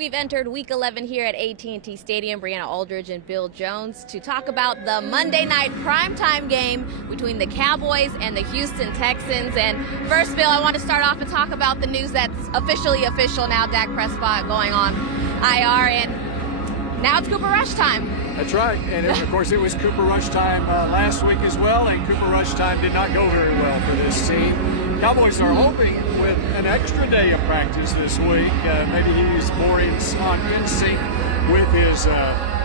We've entered Week 11 here at AT&T Stadium. Brianna Aldridge and Bill Jones to talk about the Monday night primetime game between the Cowboys and the Houston Texans. And first, Bill, I want to start off and talk about the news that's officially official now. Dak Prescott going on IR, and now it's Cooper Rush time. That's right, and of course it was Cooper Rush time last week as well, and Cooper Rush time did not go very well for this team. Cowboys are hoping with an extra day of practice this week, maybe he's more in sync with his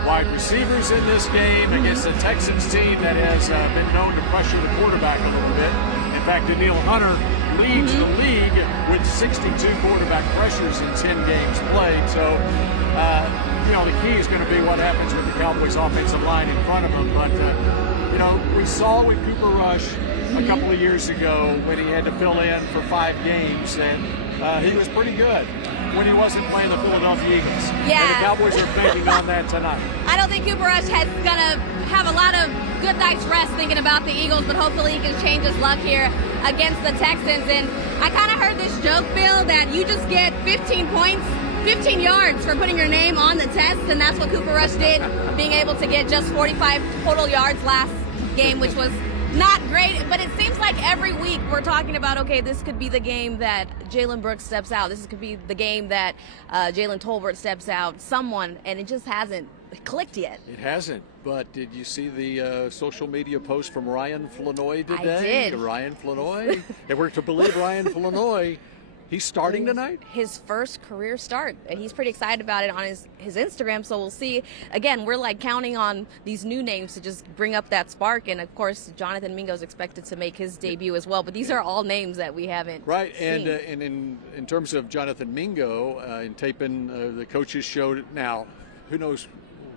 wide receivers in this game against a Texans team that has been known to pressure the quarterback a little bit. In fact, Daniil Hunter leads the league with 62 quarterback pressures in 10 games played. So, the key is going to be what happens with the Cowboys' offensive line in front of them. But, we saw with Cooper Rush a couple of years ago when he had to fill in for 5 games, and he was pretty good when he wasn't playing the Philadelphia Eagles. Yeah. And the Cowboys are banking on that tonight. I don't think Cooper Rush is going to have a lot of good night's rest thinking about the Eagles, but hopefully he can change his luck here against the Texans. And I kind of heard this joke, Bill, that you just get 15 points, 15 yards for putting your name on the test, and that's what Cooper Rush did, being able to get just 45 total yards last game, which was not great. But it seems like every week we're talking about, okay, this could be the game that Jalen Brooks steps out. This could be the game that Jalen Tolbert steps out, someone, and it just hasn't clicked yet. It hasn't, but did you see the social media post from Ryan Flanoy today? I did. Ryan Flanoy. If we're to believe Ryan Flanoy, he's starting tonight? His first career start. And he's pretty excited about it on his Instagram, so we'll see. Again, we're like counting on these new names to just bring up that spark. And, of course, Jonathan Mingo's expected to make his debut as well. But these are all names that we haven't seen. And in terms of Jonathan Mingo, in taping the coaches show now, who knows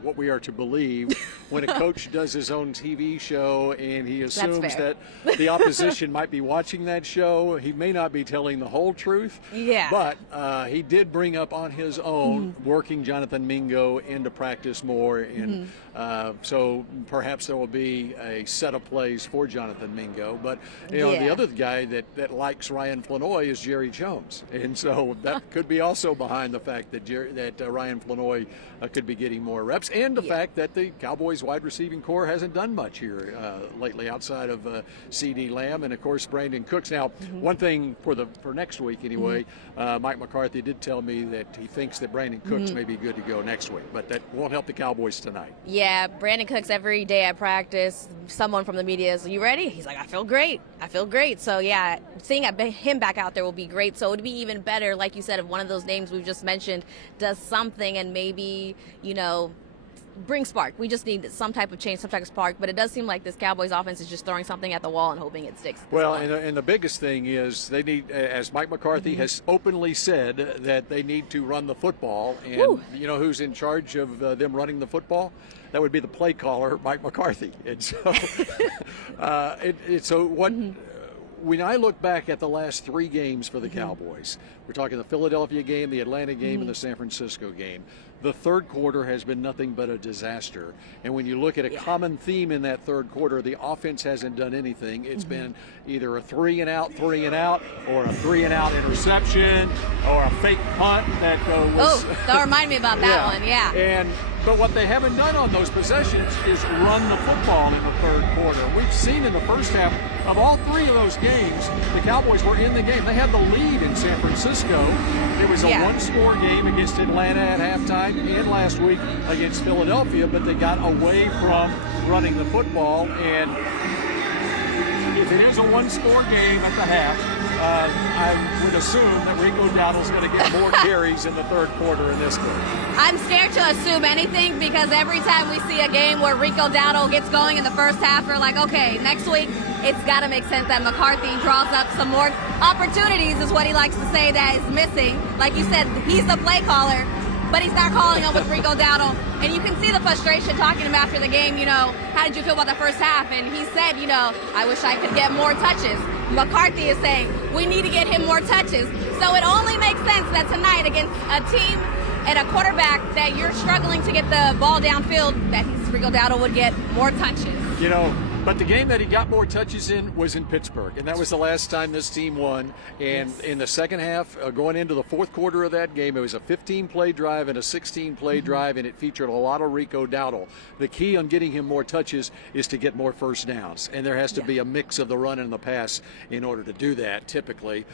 what we are to believe when a coach does his own TV show and he assumes that the opposition might be watching that show. He may not be telling the whole truth. Yeah. But he did bring up on his own working Jonathan Mingo into practice more. And so perhaps there will be a set of plays for Jonathan Mingo. But, the other guy that likes Ryan Flanoy is Jerry Jones. And so that could be also behind the fact that Ryan Flanoy could be getting more reps. And the fact that the Cowboys wide receiving core hasn't done much here lately outside of C.D. Lamb and, of course, Brandon Cooks. Now, one thing for next week anyway, Mike McCarthy did tell me that he thinks that Brandon Cooks may be good to go next week, but that won't help the Cowboys tonight. Yeah, Brandon Cooks every day at practice, someone from the media is, "Are you ready?" He's like, "I feel great. I feel great." So, yeah, seeing him back out there will be great. So it would be even better, like you said, if one of those names we've just mentioned does something and maybe, bring spark. We just need some type of change, some type of spark. But it does seem like this Cowboys offense is just throwing something at the wall and hoping it sticks. Well, and the biggest thing is they need, as Mike McCarthy has openly said, that they need to run the football. And you know who's in charge of them running the football? That would be the play caller, Mike McCarthy. And so, when I look back at the last 3 games for the Cowboys, we're talking the Philadelphia game, the Atlanta game, and the San Francisco game. The third quarter has been nothing but a disaster. And when you look at a common theme in that third quarter, the offense hasn't done anything. It's been either a 3-and-out, or a 3-and-out interception, or a fake punt that was. Oh, don't remind me about that one. Yeah. But what they haven't done on those possessions is run the football in the third quarter. We've seen in the first half of all 3 of those games, the Cowboys were in the game. They had the lead in San Francisco. It was a one-score game against Atlanta at halftime and last week against Philadelphia, but they got away from running the football. And if it is a one-score game at the half, I would assume that Rico Dowdle's going to get more carries in the third quarter in this game. I'm scared to assume anything because every time we see a game where Rico Dowdle gets going in the first half, we're like, okay, next week it's got to make sense that McCarthy draws up some more opportunities, is what he likes to say, that is missing. Like you said, he's the play caller, but he's not calling them with Rico Dowdle. And you can see the frustration talking to him after the game, how did you feel about the first half? And he said, I wish I could get more touches. McCarthy is saying, we need to get him more touches. So it only makes sense that tonight against a team and a quarterback that you're struggling to get the ball downfield, that Rico Dowdle would get more touches. But the game that he got more touches in was in Pittsburgh, and that was the last time this team won. And in the second half, going into the fourth quarter of that game, it was a 15-play drive and a 16-play drive, and it featured a lot of Rico Dowdle. The key on getting him more touches is to get more first downs, and there has to be a mix of the run and the pass in order to do that, typically.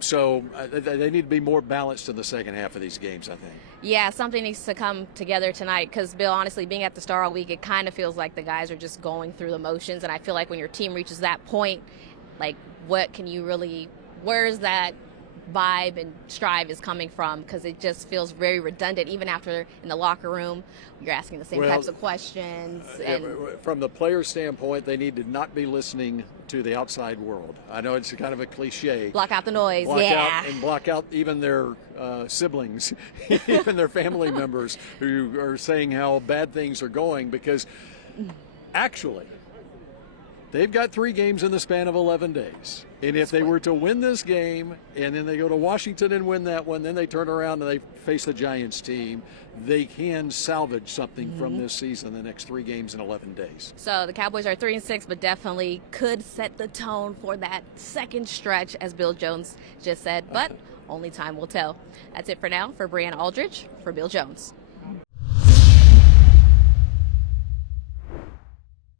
So they need to be more balanced in the second half of these games, I think. Yeah, something needs to come together tonight because, Bill, honestly, being at the Star all week, it kind of feels like the guys are just going through the motions. And I feel like when your team reaches that point, like, what can you really – where's that vibe and strive is coming from? Because it just feels very redundant. Even after in the locker room, you're asking the same types of questions. And from the player standpoint, they need to not be listening to the outside world. I know it's kind of a cliche. Block out the noise, block out even their siblings, even their family members who are saying how bad things are going, because actually they've got 3 games in the span of 11 days. And if they were to win this game and then they go to Washington and win that one, then they turn around and they face the Giants team, they can salvage something from this season the next 3 games in 11 days. So the Cowboys are 3-6, but definitely could set the tone for that second stretch, as Bill Jones just said. But only time will tell. That's it for now. For Brianna Aldridge, for Bill Jones.